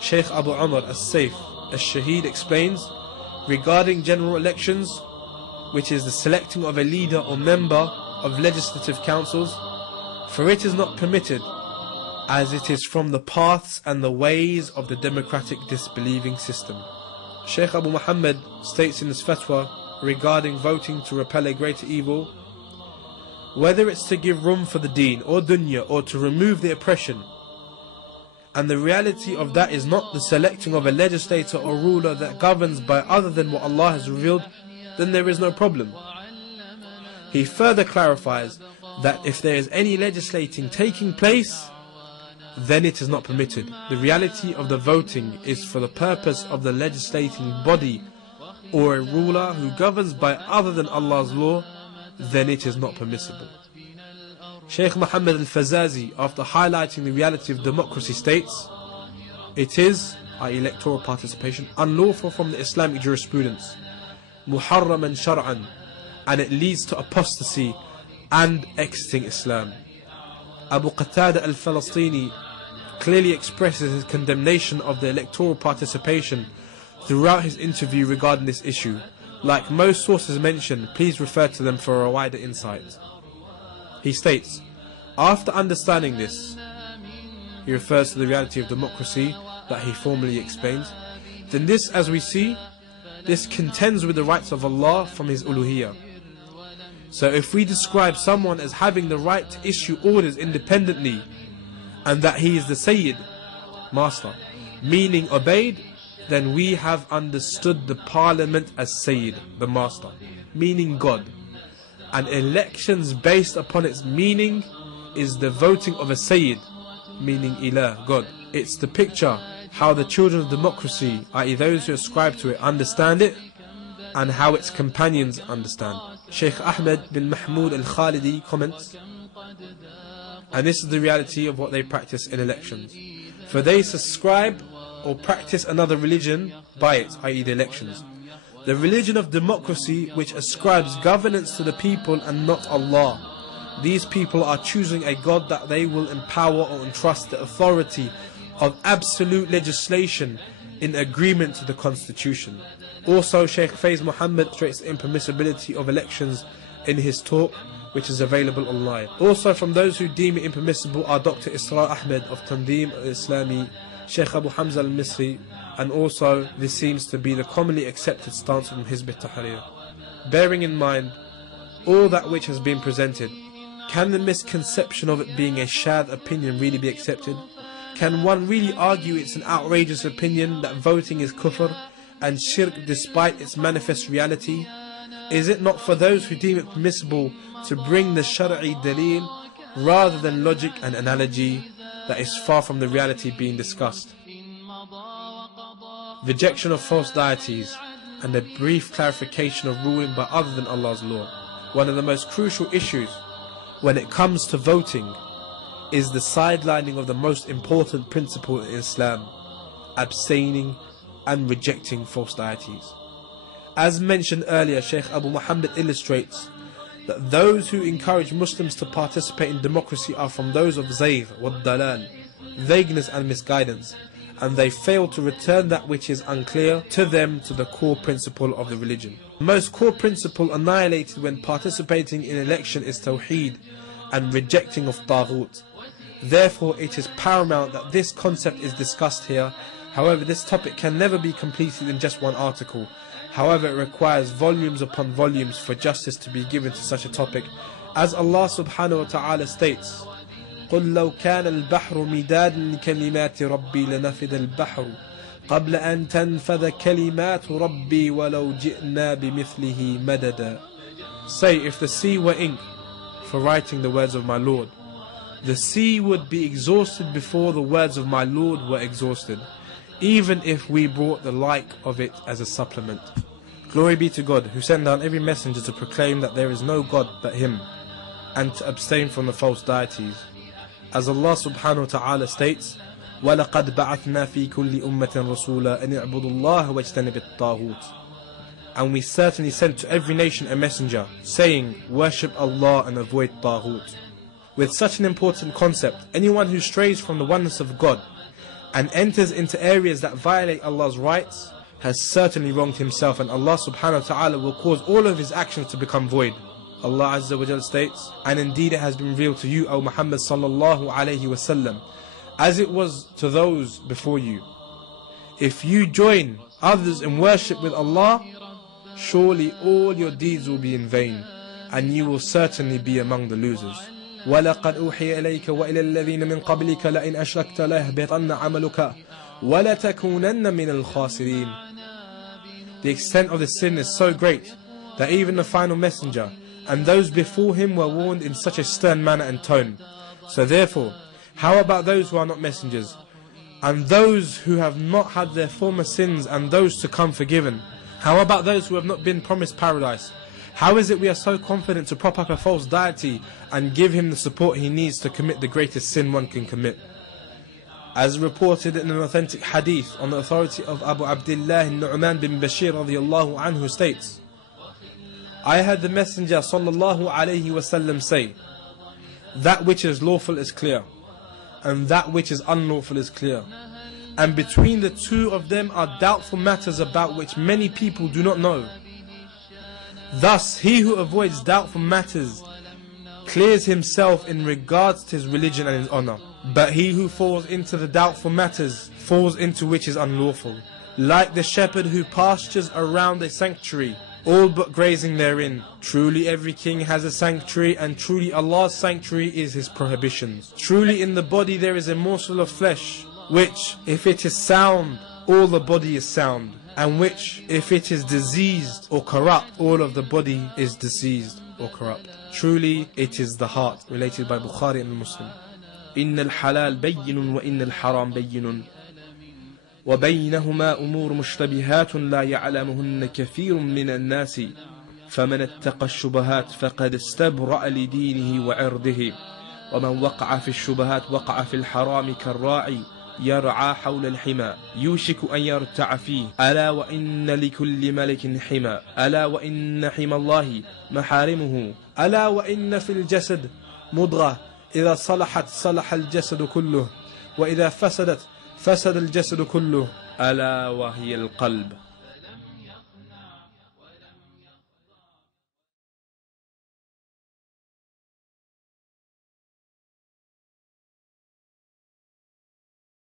Sheikh Abu Umar as-Sayf as-Shaheed explains regarding general elections, which is the selecting of a leader or member of legislative councils, for it is not permitted, as it is from the paths and the ways of the democratic disbelieving system. Sheikh Abu Muhammad states in his fatwa regarding voting to repel a greater evil, whether it's to give room for the deen or dunya or to remove the oppression, and the reality of that is not the selecting of a legislator or ruler that governs by other than what Allah has revealed, then there is no problem. He further clarifies that if there is any legislating taking place, then it is not permitted. The reality of the voting is for the purpose of the legislating body or a ruler who governs by other than Allah's law, then it is not permissible. Shaykh Muhammad al-Fazazi, after highlighting the reality of democracy, states, it is, i.e. electoral participation, unlawful from the Islamic jurisprudence, muharraman shar'an, and it leads to apostasy and exiting Islam. Abu Qatada al-Falastini clearly expresses his condemnation of the electoral participation throughout his interview regarding this issue. Like most sources mentioned, please refer to them for a wider insight. He states, after understanding this, he refers to the reality of democracy that he formally explains, then this, as we see, this contends with the rights of Allah from His uluhiyah. So if we describe someone as having the right to issue orders independently, and that he is the Sayyid, master, meaning obeyed, then we have understood the parliament as Sayyid, the master, meaning God. And elections based upon its meaning is the voting of a Sayyid, meaning Ilah, God. It's the picture how the children of democracy, i.e. those who ascribe to it, understand it, and how its companions understand. Shaykh Ahmed bin Mahmoud al-Khalidi comments, and this is the reality of what they practice in elections. For they subscribe or practice another religion by it, i.e. the elections. The religion of democracy, which ascribes governance to the people and not Allah. These people are choosing a God that they will empower or entrust the authority of absolute legislation in agreement to the constitution. Also, Shaykh Faiz Muhammad states the impermissibility of elections in his talk, which is available online. Also, from those who deem it impermissible are Dr. Isra Ahmed of Tandeem al-Islami, Shaykh Abu Hamza al-Misri, and also this seems to be the commonly accepted stance from Hizb ut-Tahrir. Bearing in mind all that which has been presented, can the misconception of it being a shadh opinion really be accepted? Can one really argue it's an outrageous opinion that voting is kufr and shirk despite its manifest reality? Is it not for those who deem it permissible to bring the Shar'i dalil rather than logic and analogy that is far from the reality being discussed? Rejection of false deities and a brief clarification of ruling by other than Allah's law. One of the most crucial issues when it comes to voting is the sidelining of the most important principle in Islam, abstaining and rejecting false deities. As mentioned earlier, Shaykh Abu Muhammad illustrates that those who encourage Muslims to participate in democracy are from those of zayg wa dalal, vagueness and misguidance, and they fail to return that which is unclear to them to the core principle of the religion. The most core principle annihilated when participating in election is tawheed and rejecting of taghut. Therefore, it is paramount that this concept is discussed here. However, this topic can never be completed in just one article. However, it requires volumes upon volumes for justice to be given to such a topic. As Allah subhanahu wa ta'ala states, قُلْ لَوْ كَانَ الْبَحْرُ مِدَادًا لِكَلِمَاتِ رَبِّي لَنَفِدَ الْبَحْرُ قَبْلَ أَن تَنْفَذَ كَلِمَاتُ رَبِّي وَلَوْ جِئْنَا بِمِثْلِهِ مَدَدًا. Say, if the sea were ink for writing the words of my Lord, the sea would be exhausted before the words of my Lord were exhausted, even if we brought the like of it as a supplement. Glory be to God, who sent down every messenger to proclaim that there is no God but Him, and to abstain from the false deities. As Allah subhanahu wa ta'ala states, وَلَقَدْ بَعَثْنَا فِي كُلِّ أُمَّةٍ رَسُولًا أَنِ اعْبُدُوا اللَّهَ وَاجْتَنِبُوا الطَّاغُوتَ. And we certainly sent to every nation a messenger, saying, worship Allah and avoid taghut. With such an important concept, anyone who strays from the oneness of God and enters into areas that violate Allah's rights has certainly wronged himself, and Allah subhanahu wa ta'ala will cause all of his actions to become void. Allah Azza wa Jal states, and indeed it has been revealed to you, O Muhammad sallallahu alayhi wa sallam, as it was to those before you. If you join others in worship with Allah, surely all your deeds will be in vain, and you will certainly be among the losers. وَلَقَدْ أُوحِيَ إِلَيْكَ وَإِلَى الَّذِينَ مِنْ قَبْلِكَ لَئِنْ أَشْرَكْتَ لَيَحْبِطَنَّ عَمَلُكَ وَلَتَكُونَنَّ مِنَ الْخَاسِرِينَ. The extent of the sin is so great that even the final messenger and those before him were warned in such a stern manner and tone. So therefore, how about those who are not messengers, and those who have not had their former sins and those to come forgiven? How about those who have not been promised paradise? How is it we are so confident to prop up a false deity and give him the support he needs to commit the greatest sin one can commit? As reported in an authentic hadith on the authority of Abu Abdullah Nu'man bin Bashir radiyallahu anhu states, I heard the Messenger sallallahu alayhi wasallam say, that which is lawful is clear, and that which is unlawful is clear, and between the two of them are doubtful matters about which many people do not know. Thus he who avoids doubtful matters clears himself in regards to his religion and his honor, but he who falls into the doubtful matters falls into which is unlawful. Like the shepherd who pastures around a sanctuary, all but grazing therein. Truly every king has a sanctuary, and truly Allah's sanctuary is his prohibitions. Truly in the body there is a morsel of flesh, which if it is sound, all the body is sound, and which if it is diseased or corrupt, all of the body is diseased or corrupt. Truly it is the heart. Related by Bukhari and Muslim. إن الحلال بين وإن الحرام بين وبينهما أمور مشتبهات لا يعلمهن كثير من الناس فمن اتقى الشبهات فقد استبرأ لدينه وعرضه ومن وقع في الشبهات وقع في الحرام كالراعي يرعى حول الحمى يوشك أن يرتع فيه ألا وإن لكل ملك حمى ألا وإن حمى الله محارمه ألا وإن في الجسد مضغة إذا صلحت صلح الجسد كله وإذا فسدت فسد الجسد كله ألا وهي القلب.